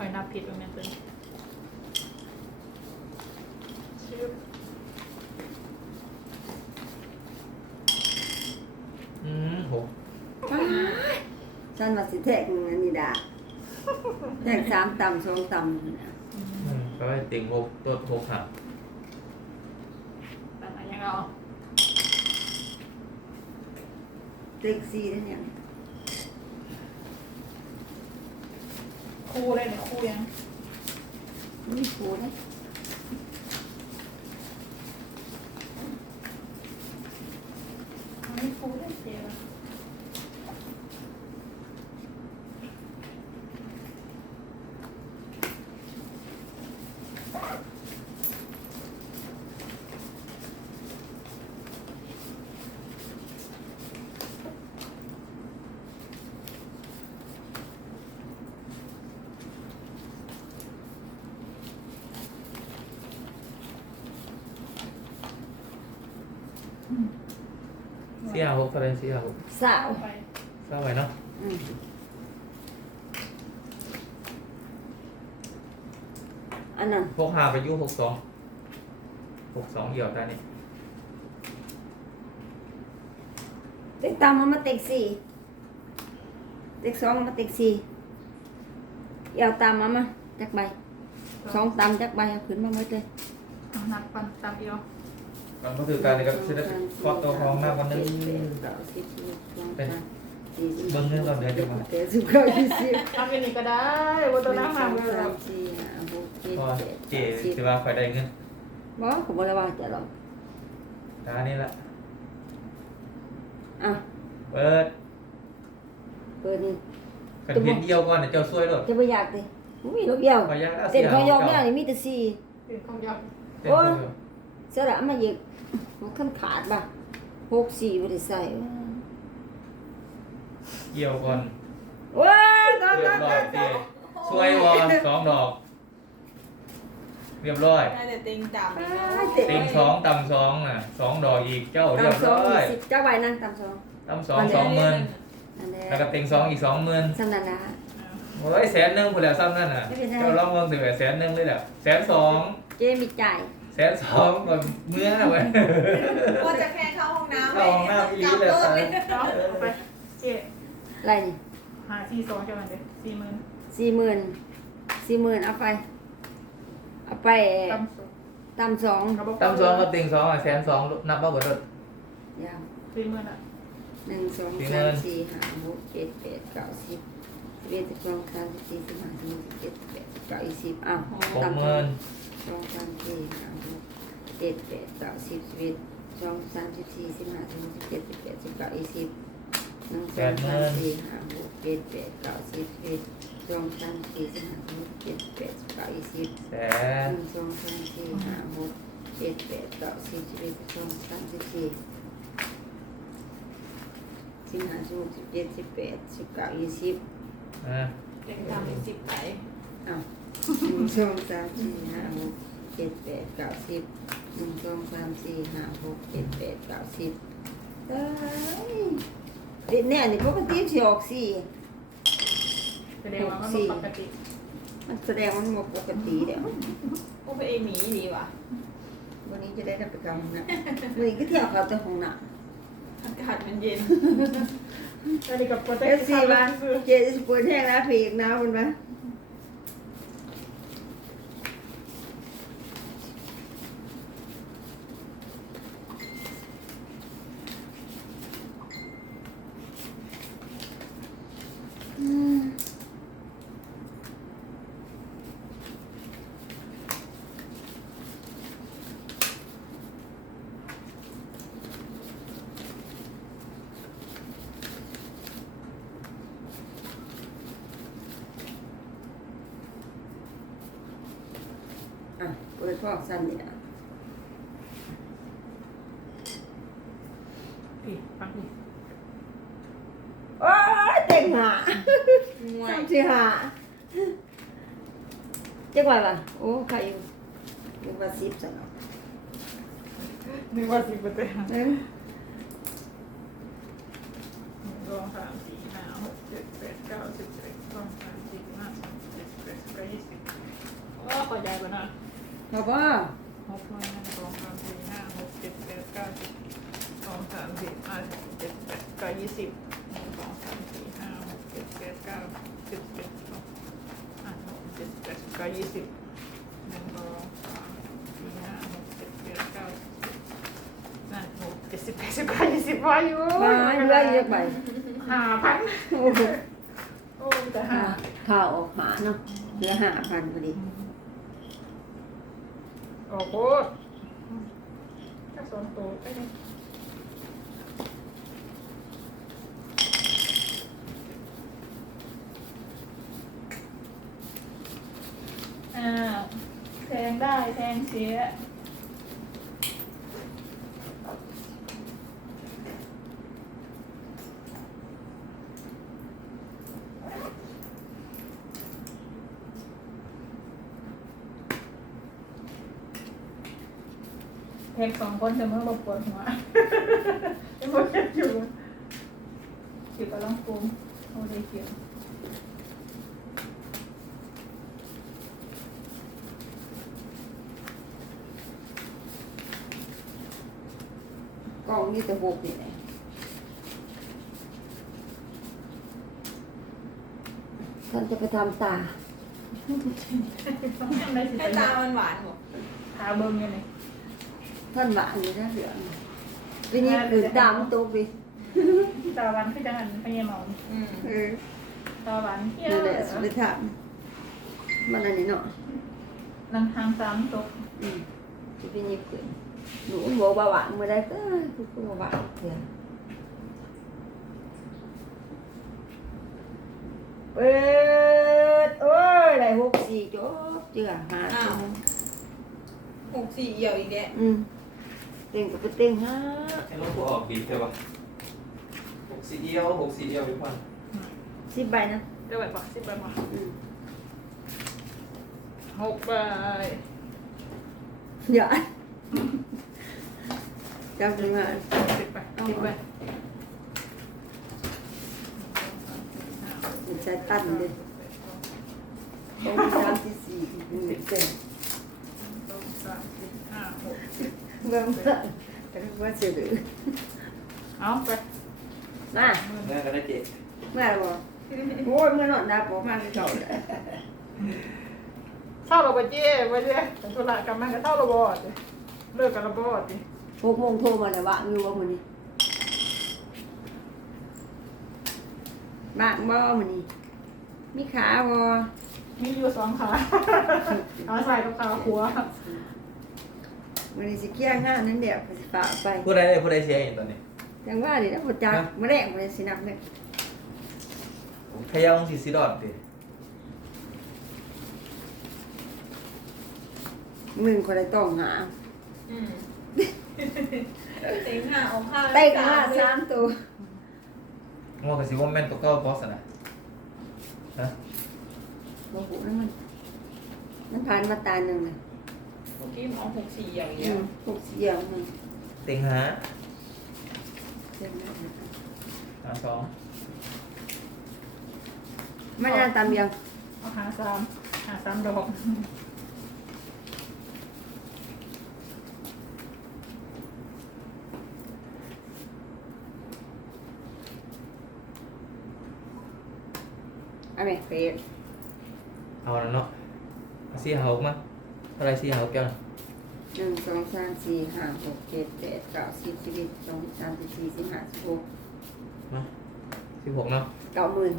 คอยนับผิดตรงนี้ตัวนี้ชื่ออืมหกฉันว่าสิแทกมึงอันนี้ดาแทกสามต่ำสองต่ำนี่นะอืมก็ให้ติ่งหกตัวหกหักแต่ไหนยังเอา เต็กซี่ได้เนี่ย คู่เลยหรือคู่ยัง ไมีคู่นะ เสี่ยหกเท่าไหรเสี่ยหกสาวเอาไปเท่าไหร่เนาะอืมอันนั้นหกหาไปอยุ่หกสองหกสองเหี่ยวตานี่เต็กต่ำมันมาเต็กสี่เต็กสองมาเต็กสี่เอาตามมามาจักใบสองตำจักใบเอาขึ้นมาหมดเลยเอานับปันตามเดียว ก่อนก็คือการในกับเศรษฐกิจคอตัวของหน้าวันนึงเก้าสิบสิบเอ็ดสิบสองเป็นสามสี่สิบเบิ่งก่อนเดี๋ยวจะมาสิบเก้ายี่สิบทำเป็นอีกก็ได้ว่าตัวน้ำมาหเลนึ่องสามาเจ็ดพอเก้าสิว่าไฟได้เงินบอกผมบอกเลยว่าจะลองตานี่ละอะเปิดเปิดนี่กันเพียนเดียวก่อนเดี๋ยวเจ้าช่วยรถจะไม่อยากเลยอุ้ยลูกเดียวเต้นของยอกเนี่ยนี่มีแต่สี่ตื่นของยอกเต้นของยอกเสระมาอีกมันขั้นขาดป่ะหกสี่ไม่ได้ใส่เกี่ยวก่อนว้าวตอนเรีตยอบนร้อยเจ๊ช่วยวอนสองดอก เรียบร้อย น่าจะติงต่ำติงสองตำสองน่ะสองดอกอีกเจ้าเรียบตำสองร้อยสิบเจ้าใบนั่งตำสองตำสองสองหมื่นนั่นแหละแล้วก็ติงสองอีกสองหมื่นสำนักนะโอ้ยแสนหนึ่งพอแล้วซ้ำนั่นน่ะไม่เป็นไร เจ้าลองเมืองถึงแสนหนึ่งเลยแหละแสนสองเจมีจ่ายแสนสองแบบเมื่อนะเว้ยว่าจะแค่เข้าห้องน้ำเข้าห้องน้ำอีหลีเลยกำเลยเอาไปเจ๊อะไรนี่หาสี่สองเท่านั้นเด็สี่หมื่นสี่หมื่นสี่หมื่นเอาไป เอาไปตำสูงตำสองระบบตำสองกับติงสองอะแสนสองนับเบ้ากับรถยาวสี่หมื่นอะหนึ่งสองสี่หสามื่มนสี่ห้าหกเจ็ดแปดเก้าสิบสิบเอ็ดสิบสองสามสิบสี่สิบห้าสิบหกสิบเจ็ดสิบแปดสิบเก้ายี่สิบอ้าวหกตำหมื่น สองสามสี่ห้าหกเจ็ดแปดเก้าสิบสิบเอ็ดสองสามสิบสี่สิบห้าสิบหกสิบเจ็ดสิบแปดสิบเก้ายี่สิบหนึ่งสองสามสี่ห้าหกเจ็ดแปดเก้าสิบสิบเอ็ดสองสามสี่สิบห้าสิบหกเจ็ดแปดสิบเก้ายี่สิบแสหนึ่งสองสามสี่ห้าหกเจ็ดแปดเก้าสิบสิบเอ็ดสองสามสิบสี่สิบห้าสิบหกสิบเจ็ดสิบแปดสิบเก้ายี่สิบอะติงต่ำเป็นสิบไปอ้าว หนึ่งสองสามสี่ห้าหกเจ็ดแปดเก้าสิบหนึ่งสองสามสี่ห้าหกเจ็ดแปดเก้าสิบเอ้ยเด็กเนี่ยนี่ปกติสิออกสี่ แสดงว่ามันบ่ปกติมันแสดงว่ามันบ่ปกติเดี๋ยวพวกเอหมีดีว่ะวันนี้จะได้รับประกันนะวันนี้ก็เที่ยวเขาแต่ห้องน้ำอากาศมันเย็นอันนี้กับโปรเจเอกฟต์ซีที่ว่าทำคือเจจะปวดแห้งแล้วผีอีกนะมันปะอืมอ่ะเปิดฟอกซ้ำเนี่ยพี่ฟังพี่โอ้ยเต็งหาง่วยสามสี่หาจ๊กว่าปะโอ้ใครอยู่เรียกว่าสิบสันเนาะนึกว่าสิบเปอร์เซ็นต์เออหนึ่งสองสามสี่ห้าหกเจ็ดแปดเก้าสิบสิบเอ็ดสองสามสี่ห้าหกสิบเจ็ดแปดสิบเก้ายี่ขอใจก่อนนะ เอาป่ะหกหนึ่งสองสามสี่ห้าหกเจ็ดแปดเก้าสิบสองสามสี่ห้าหกเจ็ดแปดเก้ายี่สิบหนึ่งสองสามสี่ห้าหกเจ็ดแปดเก้าสิบเจ็ดสองห้าหกเจ็ดแปดเก้ายี่สิบหนึ่งสองสามสี่ห้าหกเจ็ดแปดเก้าสิบนั่นหกเจ็ดสิบแปดสิบเก้ายี่สิบวาอยุมาเรื่อยเยอะไปห้าพันโอ้โหโอ้แต่ห้าข้าวออกหาเนาะเหลือห้าพันพอดี โอ้โหถ้าสองตัวก็ได้อ้าแทงได้แทงเสีย แทงสองคนเธอเมื่อบอกปวดหัวยังบอกจะอยู่อยู่กับลองปูมโอ้ได้เขียนกล้องนี่แต่หกนี่แหละท่านจะไปทำตาได้สิให้เป็นตามันหวานหมดทาเบิ้งยังไง ท่านหวานอยู่นะเหลืองปีนี้คือดำตัวไปตาวันคือจังหันพญาเมาอืมเออตาวันเที่ยนี่วแหละสุดท้ายมันอะไรเนาะนังทางสามตกอืมจะเป็นยังไงหนูบอกว่าหวานเมื่อใดก็ทุกคนบอกหวานเถอะเปิดโอ้ยได้หกสี่จบเจือหาตัวหกสี่เหี่ยวอีกแล้วอืม เต็งกับไปเต็งฮะให้รถกูออกดีใช่ปะหกสี่เอียวหกสี่เอียวทุกคนสิบใบนะได้ไหวปะสิบใบมาอืมหกใบเดี๋ยวจำเป็นว่าสิบใบสิบใบใช้ตั้นเลยต้องสามที่สี่หนึ่งเต็งสองสามสี่ห้าหกเบิ่งเบิ่งแต่ว่าเสียดือเอาไปมาแม่ก็ได้เจ็ดเมื่อบ่โอ้ยเมื่อนอนดาบบอกมาคือเขาเลยเท่าเราไปเจ้ไปเจ้แต่ธุระกลับมันก็เท่าเราบอเลิกกันเราบอดดิหกโมงโทรมาแล้วว่าอยู่บ่มื้อนี้บ้างบ่มื้อนี้มีขาบ่มีอยู่สองขาเอาใส่กับขาหัว มื้อนี้สิเคลียร์งานนั่นเดี๋ยวสิฝากไปผู้ใดได้ผู้ใดเสียเองตอนนี้จังว่านี่นะบ่จักมื้อแรกมื้อสินับเนี่ยพยาองสี่สีดอดดิมึงคนใดต้องหาอืมเต็งห้าออกห้าเต้นมาเลยสามตัวงอกับสิว่าแม่นตัวเก้าบอสนะฮะบ่ฮู้นะมันมันผ่านมาตาหนึงน่ะ เมื่อกี้หมอหกสี่เหี่ยวอีกอืแล้วมหกเสียงหนึงเต็งหาเต็มแล้วนะหาสองมันจะตามยังเอาหาสามหาสามดอกเอาไหมเฟรเอาแล้วเนาะเอาสี่หาหกมา เท่าไรสี่หาหกแก้วน่ะหนึ่งสองสามสี่ห้าหกเจ็ดแปดเก้าสิบสิบเอ็ดสิบสองสิบสามสิบสี่สิบห้าสิบหกมาสิบหกเนาะเก้าหมื่น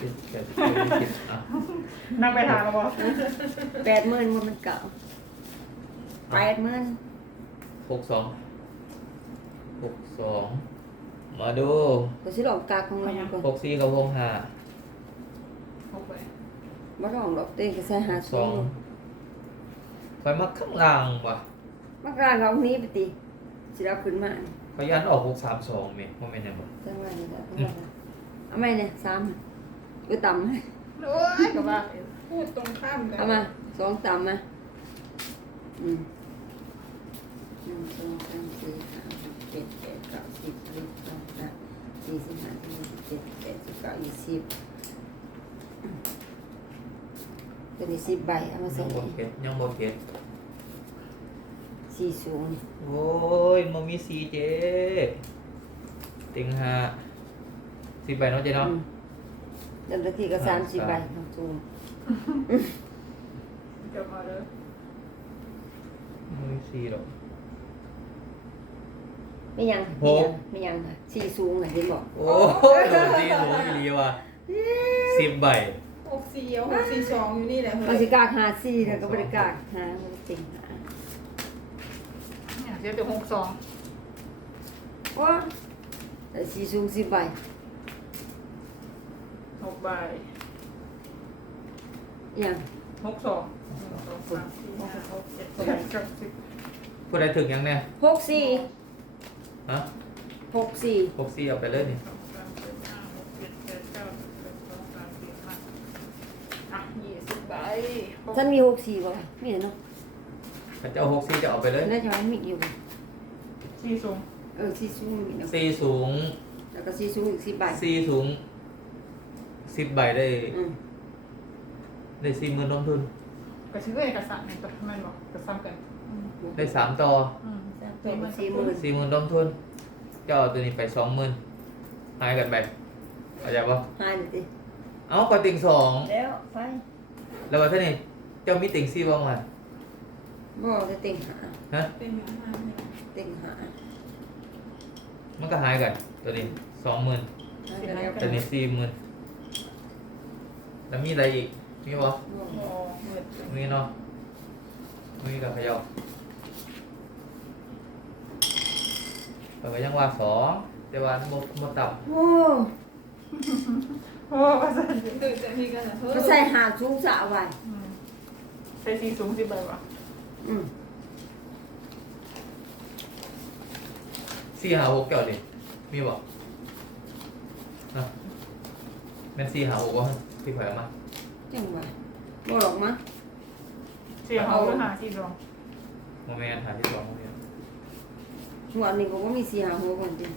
สิบเจ็ดสิบแปดสิบอะนั่งไปทางเราบอแปดหมื่นมันเก่าแปดหมื่นหกสองหกสองมาดูก็สิลองกากของเราก่อนหกสี่กับหกห้าหกใบบ่ลองดอกเต้งก็ใส่หาสสอองง คอยมาข้างล่างว่ะมากลางเอานี้ไปตีสิเราขึ้นมาขอยันออกหกสามสองเมย์ว่าไม่นยังบ่จังหวะนี้แหละจังหวะนี้เอาไหมเนี่ยสามอุ้ยต่ำไหมโอ้ยกับว่าพูดตรงข้ามกันเอามาสองต่ำมาอืมหนึ่งสองสามสี่ห้าหกเจ็ดแปดเก้าสิบสิบเอ็ดสิบสองสิบสามสี่สิบห้าสิบหกสิบเจ็ดสิบแปดสิบเก้ายี่สิบ ตัวนี้สิบใบเอามาใส่ยังบ่เก็ตยังบ่เก็ตสี่สูงโอ้ยมันมีสีเจติงห้าสิบใบเนาะเจ๊เนาะอืมเดิมทีก็สามสิบใบทำสูงเดี๋ยวมาเลยมันมีสีหรอกไม่ยังโหไม่ยังค่ะสี่สูงเลยเห็นบอกโอ้ยโดนสีโหอีหลีว่ะสิบใบ หกสี่เอาหกสี่สองอยู่นี่แหละเราเฮ้ยสิกากหาสี่แล้วก็บริกากหามันติงหาเนี่ยเดี๋ยวเดี๋ยวหกสองว้าแต่สี่สูงสิบใบหกใบยังหกสองหนึ่งสองสามสี่ห้าหกเจ็ดแปดเก้าสิบผู้ใดถึงยังเนี่ยหกสี่ฮะหกสี่หกสี่เอาไปเลยนี่ ฉันมีหกสี่บ่มีแต่เนาะถ้าเจ้าหกสี่จะเอาไปเลยน่าจะไม่มีอยู่บ่สี่สูงเออสี่สูงมีเนาะสี่สูง แล้วก็สี่สูงอีกสิบใบสี่สูงสิบใบได้อืมได้สี่หมื่นลงทุนกระชื้อเอกสารเนี่ยตัวทำไมบอกกระซ้ำกันอืมได้สามต่ออืมตัวมันสี่หมื่นสี่หมื่นลงทุนเจ้าเอาตัวนี้ไปสองหมื่นหายกันไปเข้าใจปะหายเลยดิเอ้าก็ติ่งสองแล้วไป แล้วว่าท่านี่เจ้ามีติ่งสี่บ้างไหมบ่จะติงหาฮะเป็นหาเนี่ยติงหามันก็หายกัน ตัวนี้สองหมื่นหายกันแล้วตัวนี้สี่หมื่นแล้วมีอะไรอีก มีวะบ่โอ้เหมือนมีเนาะมีกับพะเยาแต่ก็ยังว่าสองแต่ว่าโมโมต่โอ้ โอ้ภาษาจีนตื่นแต่มีกันเหรอเฮ้ยก็ใส่หาสูงสะไว้อืมใช้สี่สูงสิบใบวะอืมำสี่หาหกเกี่ยวดิมีบ่ฮะแม่นสี่หาหกวะที่แขวนมาจังหวะบ่หรอกมั้งสี่เขาหรือหาสี่สองโมเมนต์หาที่สองโมเมนต์หัวนี้ก็บ่มีสี่หาหัวคนจริง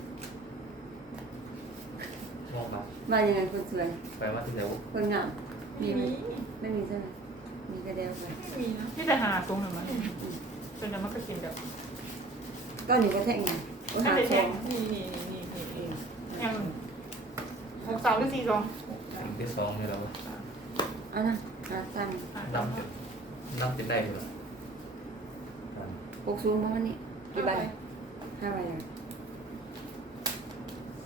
มองครับมายังไงคนสวย ไปมาที่ไหนวะคนงาม มีมีไหมมีไม่มีใช่ไหมมีกระเดียวไปไม่มีนะที่จะหาสูงหรือมันจนเดี๋ยวมันก็กินแบบก็หนูก็แท่งไงก็ไม่หาได้สแทองงนี่นี่นี่นี่นี่ยังหกสามหรือสี่สองสิ่งที่สองนี่เราเอันนะหาตั้งนำจะนำจะได้อยู่แล้วปกสูงประมาณนี้กี่ใบห้าใบเลย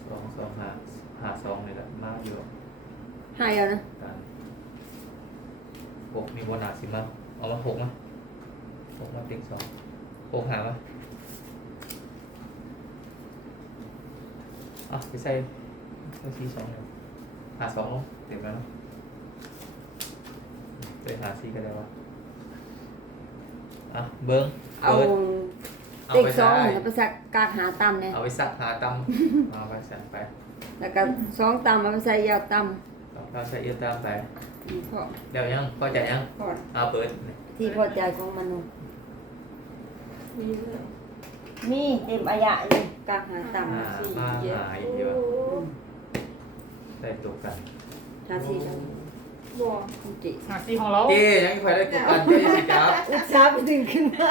สองสองหา หาสองนี่แหละมากอยู่ห้าเอานะการหกมีโบนัสสิมาเอามาหกมาหกมาติ่งสองหกหามาอะไปใส่ใส่สี่สองเลยหาสองลงเต็มแล้วเนาะไปหาสี่ก็ได้วะอะเบิ้งเอาเบิดเอาเต็กไปสองใส่แล้วไปสักกากหาต่ำเนี่ยเอาไปซักหาตำเอาไปใส่ไป แล้วก็สองต่ำเอาไปใส่ยาวต่เราใส่เอียตามไปำอืมพอเดี๋ยวยังพอใจยังพอเอาเปิดนี่ที่พอใจของมนุษย์มีเลยมีเต็มอายะเลยกากหาต่ำอ่ามาหาอีกทีวะอืมใส่ตัวกันหาที่จังบัวคุณจิหาสี่ของเราเจ๊ยังไม่ค่อยได้ตัวกันเจ๊ยังสิจับอุตส่าห์ไปดึงขึ้นมา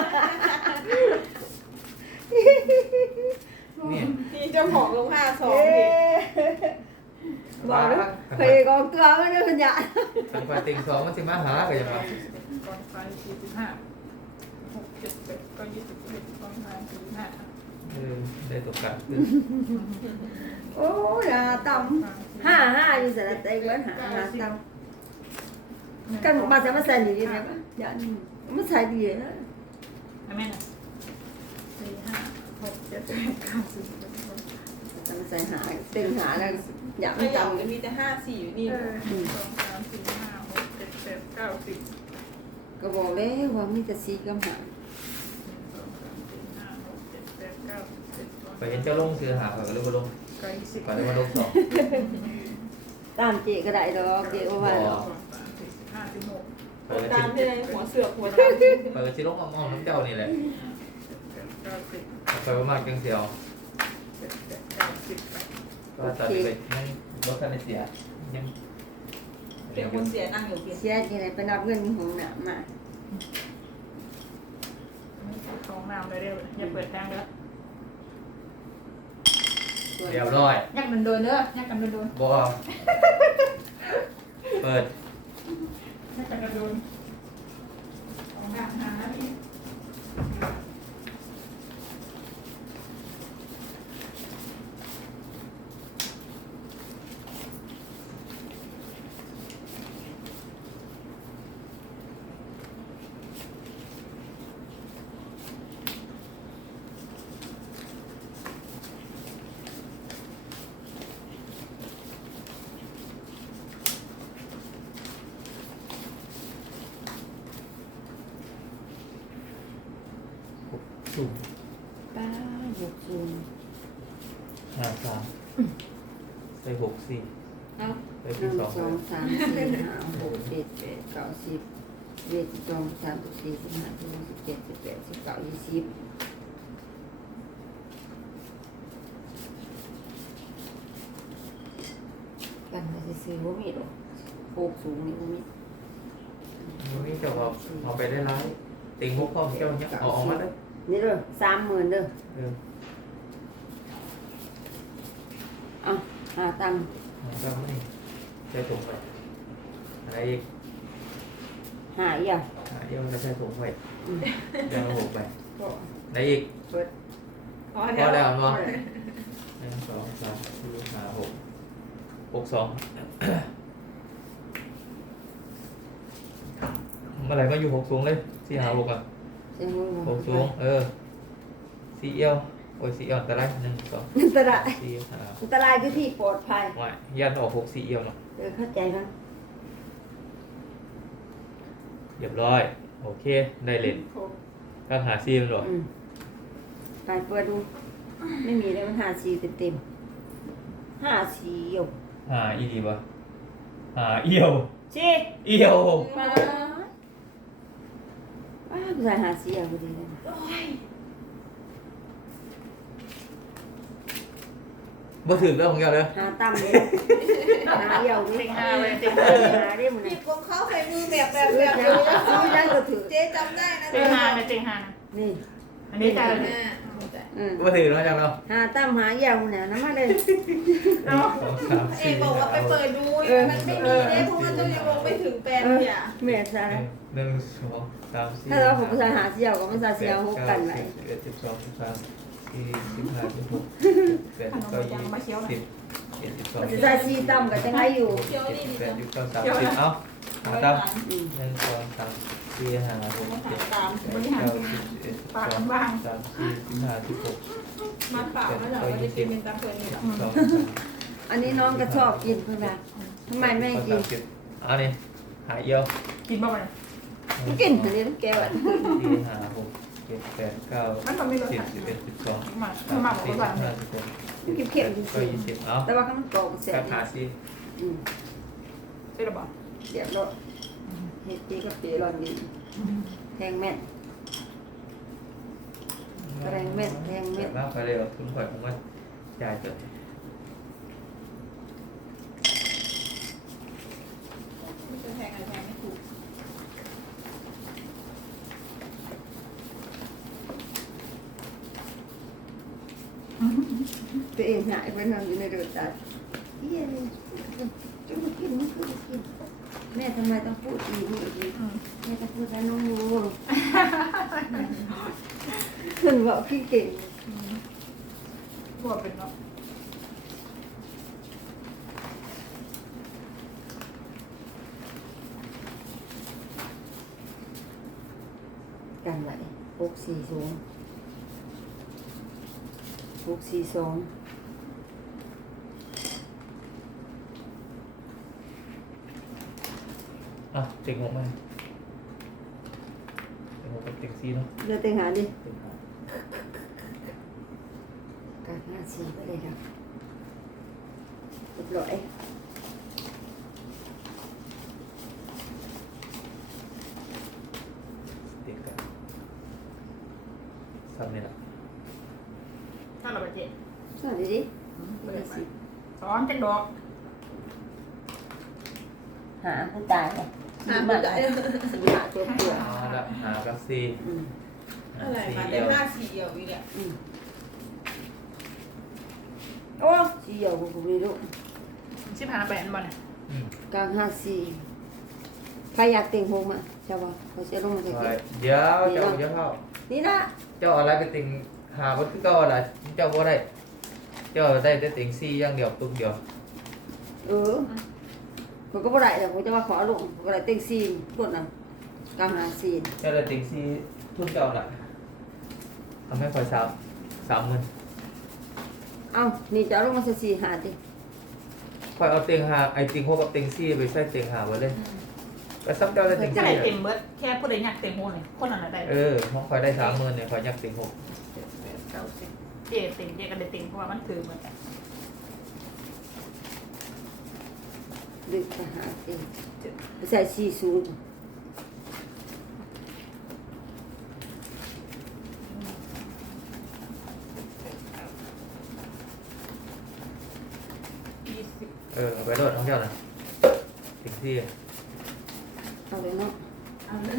นี่นี่เจ้าของลงห้าสองเอ๊นี่ะบอกเลยเคยกองตัวไม่ได้ปัญญาทำไปติงสองมันสิมาหากันยังไงก่อนไปสี่สิบห้าหกเจ็ดแปดก็ยี่สิบเอ็ดสองสามสี่ห้าเออได้ตัวกันขึ้นโอ้ยหาต่ำห้าห้าอยู่สระเต็งแล้วหาหาต่ำกันมาจะมาใส่อยู่ดีไหมวะอย่านี่มันใส่ดีนะอันนี้นะสี่ห้า หกเจ็ดแปดเก้าสิบจะมาใส่หาเต็งหาแล้วอยาไม่ไม่อยากต่ำจะมีแต่ห้าสี่อยู่นี่ เออหนึ่งสองสามสี่ห้าหกเจ็ดแปดเก้าสิบก็บอกแล้วว่ามีแต่สีกับหาหนึ่งสองสามสี่ห้าหกเจ็ดแปดเก้าสิบสิบสองไปเห็นเจ้าลงซื้อหาเขาก็เลยมาลงเก้ายี่สิบก่อนเลยมาลงสองตามเจก็ได้ดอกเจว่าว่าดอองกสามสี่ห้าสิบหกตามชิที่ไหนหัวเสือกหัวตามเปิดชิลงอ้อมๆน้ำเจ้านี่แหละ เก้าสิบไปประมาณจังเสียวเจ็ดแปดเก้าสิบก็ตอนนี้ไปยังรถคันไม่เสียยังเป็นคนเสียนั่งอยู่เพียงเสียที่ไหนไปนับเงินของหนามาของน้ำเลยเด้ออย่าเปิดแทงเด้อส่วเรียบร้อยยักมันโดนเด้อยักกันโดนบอเปิดยักกันโดนของน้ำหาพี่ สุ่มป้าหกศูนย์ห้าสามใส่หกสี่เอ้าใส่หที่นึ่งสองสองสามสี่ห้าหกเจ็ดแปดเก้าสิบเจ็ดสิบสองสิบสามสิบสี่สิบห้าสิบหกสิบเจ็ดสิบแปดสิบเก้ายี่สิบกันไปซื้อๆว่ามีหรอกหกสูงนี่ว่ามีมันนี่จะเอาเอาไปได้ร้ายติงหกข้อมเจ้าเนี่ยเอาออกมาได้ นี่เด้อสามหมื่นเด้อเออเอาหาตังค์มันก็ไม่ใช้ถุงไปอะไรอีกหาอีกอะหาเดียวจะใช้ถุงไปอืมเดี๋ยวหกไปก็ไหนอีกเปิดพอพแล้อวแล้วพอเนาะแล้วหนึ่งสองสามสี่ห้าหกหกสองเมื่อไหร่ก็อยู่หกสูงเลยสี่หาหกอะ เสียงมือหกสูงเออสี่เอียวโอ้ยสี่เอียวอันตรายหนึ่งสองอันตรายสี่ห้าอันตรายคือที่ปลอดภัยไม่ยันออกหกสี่เอียวเนาะเออเข้าใจมั้ยเรียบร้อย โอเค ได้เล่นก็หาซีมันหรออืมไปเปิดดู ไม่มีเลยมันหาสีเต็มๆห้าสีเอี่ยวหาอีดีวะหาเอียวสีเอียวมา ว้าผู้ชายหาสีเอี่ยวพอดีเลยโอ้ยบ่ถึงแล้วของแกเลยหาตั้มเลยหาเอี่ยวนี่ติงห้าเลยติงเอห้าอหาได้หมดหยินะบของเขาใส่มือแบบแบบซื้อแบบยังเลยซื้อยังก็ถือเจ๊จำได้นะติงห้าเลยติงห้านี่อันนี้จ่ายเลยห้าเอาแต่อืมบ่ถึงแล้วจังเนาะหาตั้มหาเอี่ยวเนี่ยน้ำมาเลย สองสามเอสี่กบอกว่าไปเปิดดูมันไม่มีเนี่ยเพราะว่าเจ้ายังลงไม่ถึงแปดเนี่ยแม่ซะหนึ่งสองสามสี่ถ้าเราผมผู้ชายหาเสี่ยวกับผู้ชายเสี่ยวฮุกกันไหนสิบเอ็ดสิบสองสิบสามสี่สิบห้าสิบหกแปดขสิบนมเก้ายัยี่งมาเคี้ยวสินะบเจ็ดสิบสองผู้ชายซีตั้มกับจังไรอยู่เคี้ยวเจ็ดดีสิบดีแปดนะสิบเก้าสามสิบเอ้าหาตามหนึ่งสองสามสี่ สี่ห้าหกเจ็ดแปดเก้าสิบเอ็ดสองสามสี่สิบห้าสิบหกมันเปล่าไม่หรอกมันจะกินเป็นตาเพลินนี่หรอสองอันนี้น้องก็ชอบกินเพื่อนว่าทำไมไม่ให้กินเอันนี้หายเยอียวกินบ้างไหมกินอันนี้แก้วสี่ห้าหกเจ็ดแปดเก้าสิบสิบเอ็ดสิบสองมาสามมาบอกสี่ว่าสิบแบบห้าสิบหกมันเค็มๆจริงยี่สิบเอ้าๆแต่ว่าข้างกรอกเสียก็บหาสิอืมใช่หรือเปล่าเสียบแล้ว เฮ็ดปีกับปีร้อนดีแทงแม่นแรงเม็ดแรงเม็ดมากไปเลยคุณข่อยผมว่าจ่ายจดไม่จะแทงอะไรแทงไม่ถูกตัวเองหายไปนอนอยู่ในเรือนจำเฮียเลยจะมากินมันคือมากิน แม่ทำไมต้องพูดอีนี่อีกแม่ต้องพูดแล้วน้องงูขึ้นบอกพี่เก่งบวกเป็นเนาะกันไหลหกสี่สองหกสี่สอง อะเต็งหกมาเต็งหกกับเต็งสี่เนาะเลือกเต็งหาดิเต็งหกกัดหน้าสี่ไปเลยครับเรียบร้อยเต็งกันสามนี่แหละถ้าเราไปเจ๊สวัสดีดิเปิดไปสอนจังดอกหหาผู้ตายเนี่ย หาผู้ตายสีหาตัวตัวเอาละหากับสี่อืมอะไรสี่มาเดีได้ยวห้าสี่เดียวอีกเนี่ยอืมโอ้สีเหี่ยวกูไม่รู้ชิบหาแปดบอลอืมกลางห้าสี่ใครอยากเต็งหงอะใช่ป่ะเขาจะลงมาจากไปเก็บเดี๋ยวเจ้าเจ้าเข้า นี่ละเจ้าอะไรไปติงหาวัตถุเก้าอะไรเจ้าก็ได้ เจ้าได้แต่ติงสี่อย่างเดียวตุ้มเดียว เออ มันก็บ่ได้แต่ผมจะมาขอลงบ่ได้เต็งสี่กดน่ะกลางห้าสี่เจ้าได้ติงสี่ทุ่มเจ้าน่ะทำให้คอยสามสามหมื่นเอ้านี่จะเอาลงมาสักสี่หาดิคอยเอาติงหาไอ้ติงหกกับติงสี่ไปใส่ติงหาไว้เลยไปซ้ำเจ้าได้ติงจะสี่ได้เต็มเบิร์ดแค่ผู้ใดอยากเต็มโมเลยคนนั้นได้เออของคอยได้สามหมื่นเนี่ยคอยอยากติงหกเจ็ดแปดเก้าสิบเจ๊เต็มเจ๊ก็ได้เต็มเพราะว่ามันถือเหมือนกัน ดึกไปหาสี่ไปใส่สี่ศูนย์ยี่สิบเออเอาไปโหลดของเจ้าน่ะติงสี่ เอาเลยเนาะ เอาเลย